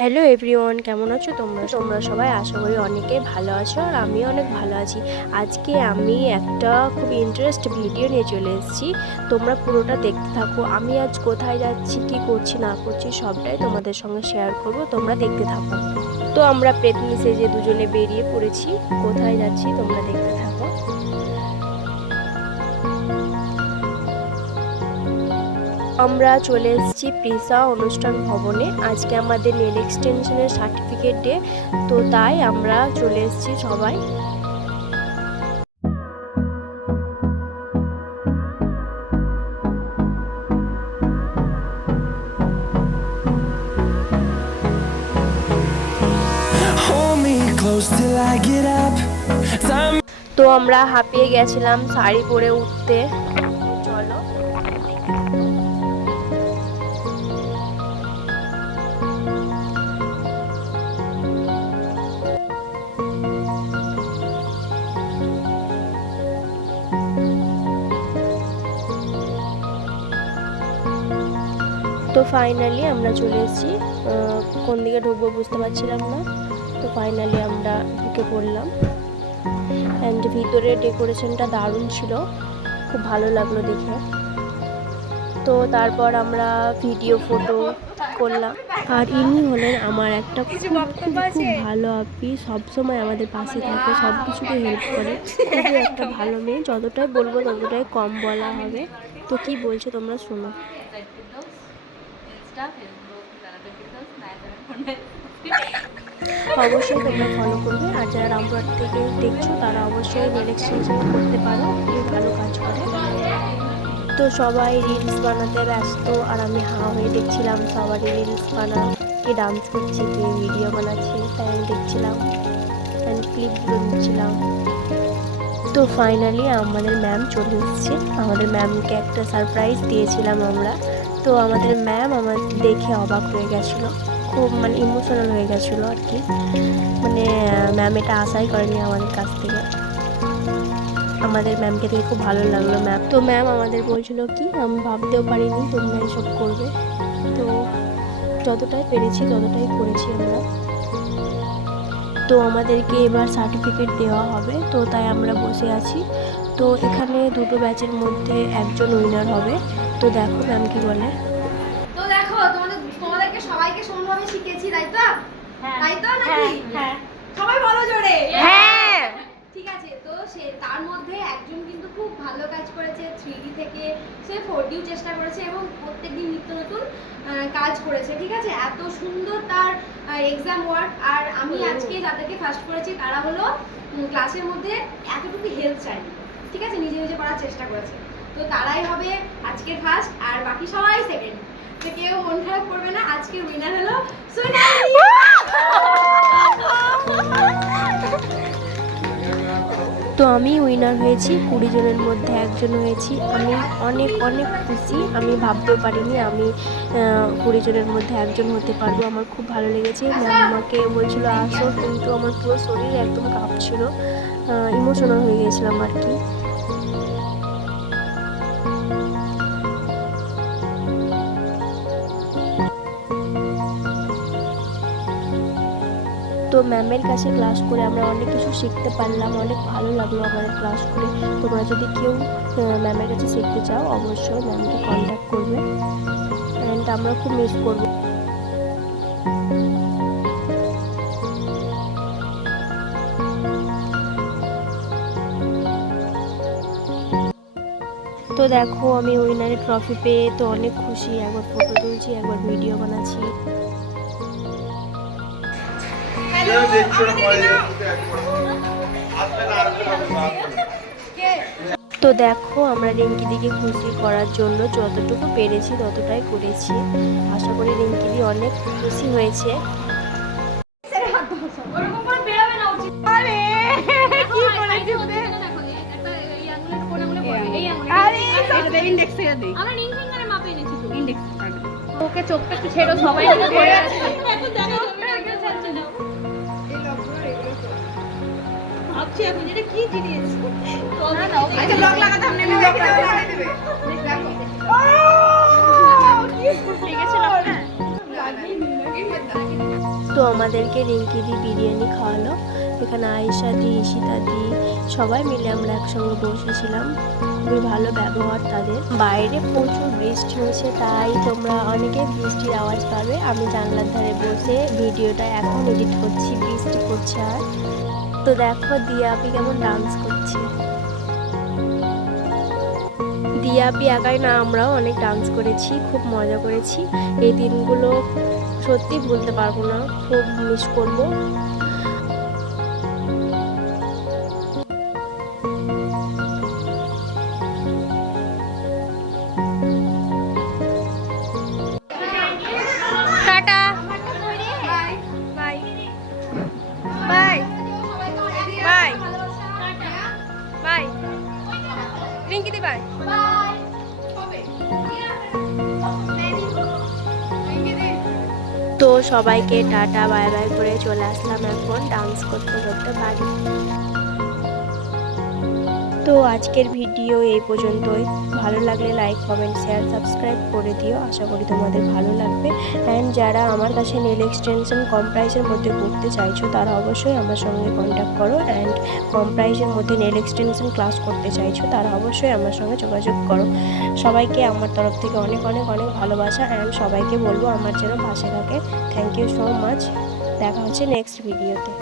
Hello everyone, কেমন আছো তোমরা সবাই? আশা করি অনেকেই ভালো আছো আর আমিও অনেক ভালো আছি। আজকে আমি একটা খুব ইন্টারেস্ট ভিডিও নিয়ে চলে এসেছি, তোমরা পুরোটা দেখতে থাকো। আমি আজ কোথায় যাচ্ছি, কি করছি না করছি সবটাই তোমাদের সঙ্গে শেয়ার করব, তোমরা দেখতে থাকো। তো আমরা পেতনি সেজে দুজনে বেরিয়ে পড়েছি। কোথায় যাচ্ছি তোমরা দেখতে থাকো। আমরা চলে এসেছি প্রিসা অনুষ্ঠান ভবনে। আজকে আমাদের নেল এক্সটেনশনের সার্টিফিকেট ডে, তো তাই আমরা চলে এসেছি সবাই। তো আমরা হাঁপিয়ে গেছিলাম শাড়ি পরে উঠতে। চলো তো ফাইনালি আমরা চলে এসেছি। কোন দিকে ঢুকবো বুঝতে পারছিলাম না, তো ফাইনালি আমরা ঢুকে পড়লাম। অ্যান্ড ভিতরে ডেকোরেশনটা দারুণ ছিল, খুব ভালো লাগলো দেখে। তো তারপর আমরা ভিডিও ফটো করলাম। আর ইনি হলেন আমার একটা খুব ভালো আপি, সবসময় আমাদের পাশে থাকে, সব কিছুতে হেল্প করে। খুবই একটা ভালো মেয়ে, যতটাই বলবো ততটাই কম বলা হবে। তো কি বলছো তোমরা শোনো। অবশ্যই তোমরা ফলো করবে, আর যারা রামপুরহাট থেকে দেখছো তারা অবশ্যই নেল এক্সটেনশন করতে পারো, খুবই ভালো কাজ করে। তো সবাই রিলস বানাতে ব্যস্ত আর আমি হাঁ হয়ে দেখছিলাম সবারই রিলস বানা, কে ডান্স করছে, কে ভিডিও বানাচ্ছে, তাই আমি দেখছিলাম অ্যান্ড ক্লিপগুলো নিচ্ছিলাম। তো ফাইনালি আমাদের ম্যাম চলে এসেছে। আমাদের ম্যামকে একটা সারপ্রাইজ দিয়েছিলাম আমরা। তো আমাদের ম্যাম আমার দেখে অবাক হয়ে গেছিলো, খুব ইমোশনাল হয়ে গেছিলো আর কি। ম্যাম এটা আশাই করেনি আমাদের কাছ থেকে। আমাদের ম্যামকে দেখে খুব ভালো লাগলো ম্যাম। তো ম্যাম আমাদের বলছিল কি, আমি ভাবতেও পারিনি তোমরা এসব করবে। তো যতটাই পেরেছি ততটাই করেছি আমরা। তো আমাদেরকে এবার সার্টিফিকেট দেওয়া হবে, তো তাই আমরা বসে আছি। তো এখানে দুটো ব্যাচের মধ্যে একজন উইনার হবে। তো দেখো ম্যাম কি বলে। তো দেখো তোমাদেরকে সবাইকে সমানভাবে শিখেছি, তাই তো? তাই তো নাকি? হ্যাঁ। সবাই বলো জোরে। হ্যাঁ। ঠিক আছে, তো তার মধ্যে একজন কিন্তু খুব ভালো কাজ করেছে, 3D থেকে সে 4D চেষ্টা করেছে এবং প্রত্যেকদিন নিত্য নতুন কাজ করেছে। ঠিক আছে, এত সুন্দর তার এক্সাম ওয়ার্ক। আর আমি আজকে যাদেরকে ফার্স্ট করেছি তারা হলো ক্লাসের মধ্যে এতটুকু হেল্প চাইনি, ঠিক আছে, নিজে নিজে করার চেষ্টা করেছে। তো তারাই হবে আজকের ফার্স্ট, আর বাকি সবাই সেকেন্ড। তো কেউ মন খারাপ করবে না, আজকের উইনার হলো সোনালি। তো আমি উইনার হয়েছি, 20 জনের মধ্যে একজন হয়েছি। আমি অনেক অনেক খুশি, আমি ভাবতেও পারিনি আমি 20 জনের মধ্যে একজন হতে পারবো। আমার খুব ভালো লেগেছে। ম্যাম আমাকে বলছিল আসো, কিন্তু আমার পুরো শরীর একদম কাঁপছিল, ইমোশনাল হয়ে গেছিলাম আর কি। তো ম্যামের কাছে ক্লাস করে আমরা অনেক কিছু শিখতে পারলাম, অনেক ভালো লাগলো আমাদের ক্লাস করে। তোমরা যদি কেউ ম্যামের কাছে শিখতে চাও অবশ্যই ম্যামকে কন্ট্যাক্ট করবে, অ্যান্ড আমরা খুব মিস করবো। তো দেখো আমি উইনারের ট্রফি পেয়ে তো অনেক খুশি, একবার ফটো তুলছি, একবার ভিডিও বানাচ্ছি। তো দেখো আমরা রিঙ্কি দিকে খুশি করার জন্য যতটুকু পেরেছি ততটাই করেছি। আশা করি রিঙ্কি দি অনেক খুশি হয়েছে। ওকে চোখটা একটু ছেড়ো, সবাই মিলে ধরে আছে। ভাবছি এখন এটা কি জিনিস। আচ্ছা লক লাগাতে হবে, না লক লাগাতে দেবে। দেখো ও ঠিক আছে লক না লাগেই না। তো আমাদেরকে রিঙ্কিদি বিরিয়ানি খাওয়ালো। এখানে আয়েশা দি, ঈশিতা দি সবাই মিলে আমরা একসঙ্গে বসেছিলাম। খুবই ভালো ব্যবহার তাদের। বাইরে প্রচুর বৃষ্টি হয়েছে, তাই তোমরা অনেকে বৃষ্টির আওয়াজ পাবে। আমি জানলার ধারে বসে ভিডিওটা এখন এডিট করছি, বৃষ্টি পড়ছে আর। তো দেখো দিয়াপি কেমন ডান্স করছে। দিয়াপি একাই না, আমরাও অনেক ডান্স করেছি, খুব মজা করেছি। এই দিনগুলো সত্যি ভুলতে পারবো না, খুব মিস করবো। Tata, bye bye bye bye bye রিঙ্কিদি বাই। তো সবাইকে টাটা বাই বাই করে চলে আসলাম এখন ডান্স করতে করতে বাড়ি। তো আজকের ভিডিও এই পর্যন্তই। ভালো লাগলে লাইক, কমেন্ট, শেয়ার, সাবস্ক্রাইব করে দিও। আশা করি তোমাদের ভালো লাগবে। অ্যান্ড যারা আমার কাছে নেল এক্সটেনশন কম প্রাইসের মধ্যে করতে চাইছো তারা অবশ্যই আমার সঙ্গে কন্ট্যাক্ট করো। অ্যান্ড কম প্রাইসের মধ্যে নেল এক্সটেনশন ক্লাস করতে চাইছো তারা অবশ্যই আমার সঙ্গে যোগাযোগ করো। সবাইকে আমার তরফ থেকে অনেক অনেক অনেক ভালোবাসা। অ্যান্ড সবাইকে বলবো আমার যেন পাশে থাকে। Thank you so much. দেখা হচ্ছে নেক্সট ভিডিওতে।